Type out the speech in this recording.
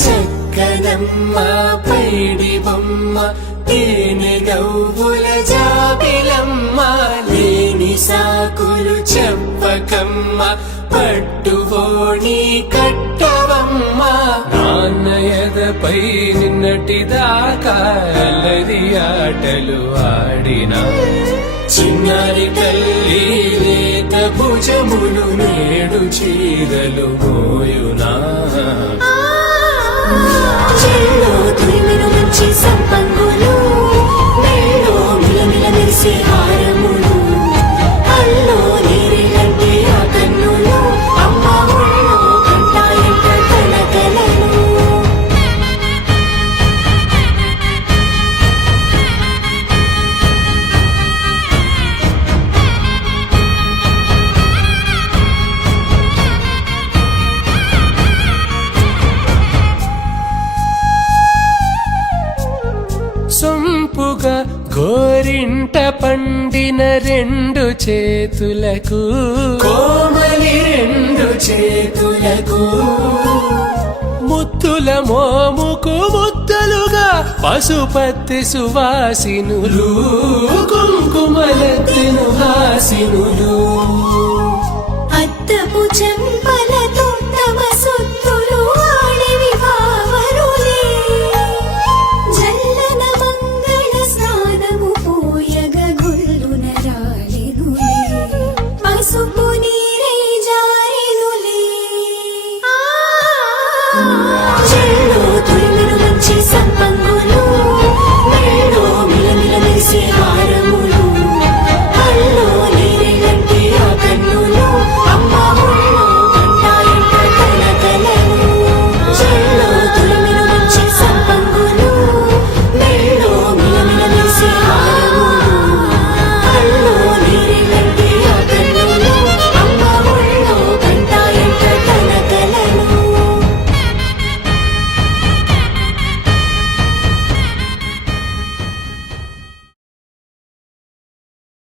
చక్కనమ్మ పైడి బొమ్మ తేనె గవ్వుల జాబిలమ్మ లేని సాకులు చెప్పకమ్మ పట్టువోణి కట్టవమ్మ నాన్నయదపై నిన్నటిదాకా అల్లరి ఆటలు ఆడినా చిన్నారి తల్లి లేత భుజములు నేడు చీరలు మోయునా చెల్లో తురిమిన మంచి సంపంగులు మెల్లో మిలమిల మెరిసే హారములు అల్లో నీరేలంటే ఆ కన్నులు అమ్మ ఒళ్ళో కంటాయంట కలకలను సొంపుగా గోరింట పండిన రెండు చేతులకు కోమలి రెండు చేతులకు ముత్తుల మోముకు ముద్దలుగా పశుపతి సువాసినులు కుంకుమలెత్తిను హాసినులు